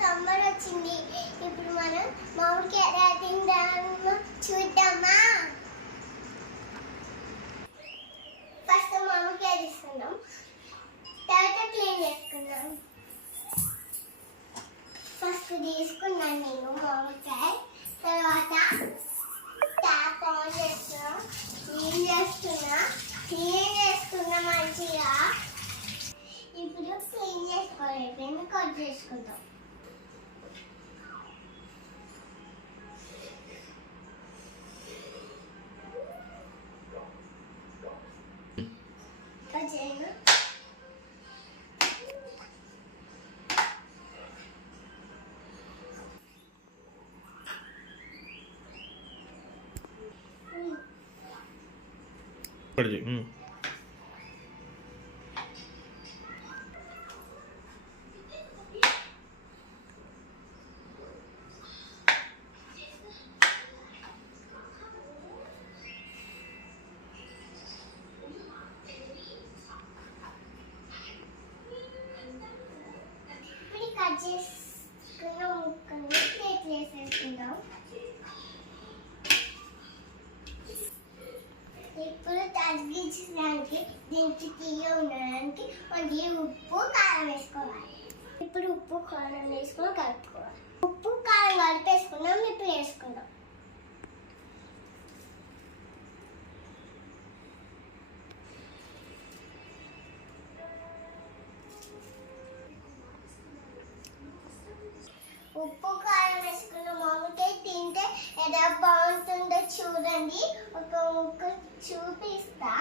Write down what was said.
Summer వచ్చింది. ఇప్పుడు మనం మామిడికాయ ఎలా తిందామో చూద్దామా? ఫస్ట్ మామిడికాయ తీసుకుందాం, తర్వాత క్లీన్ చేసుకుందాం. ఫస్ట్ తీసుకున్నాను నేను మామిడికాయ, తర్వాత ట్యాప్ ఆన్ చేస్తున్నా, క్లీన్ చేసుకున్నా మంచిగా. ఇప్పుడు క్లీన్ చేసుకోవాలి, కట్ చేసుకుందాం. కట్ చేయను. పడి కట్ చేసుకున్న ముక్కలు ప్లేట్లు వేసేసుకుందాం. ఇప్పుడు తగ్గించడానికి, దీనికి తీయ ఉండడానికి కొంచెం ఉప్పు కారం వేసుకోవాలి. ఇప్పుడు ఉప్పు కారం వేసుకొని కలుపుకోవాలి. ఉప్పు కారం కలిపేసుకున్నాం, ఇప్పుడు వేసుకుందాం. ఉప్పు కారం వేసుకున్న మామిడికాయ తింటే ఎలా బాగుంటుందో చూడండి. ఒక ముక్క చూపిస్తా.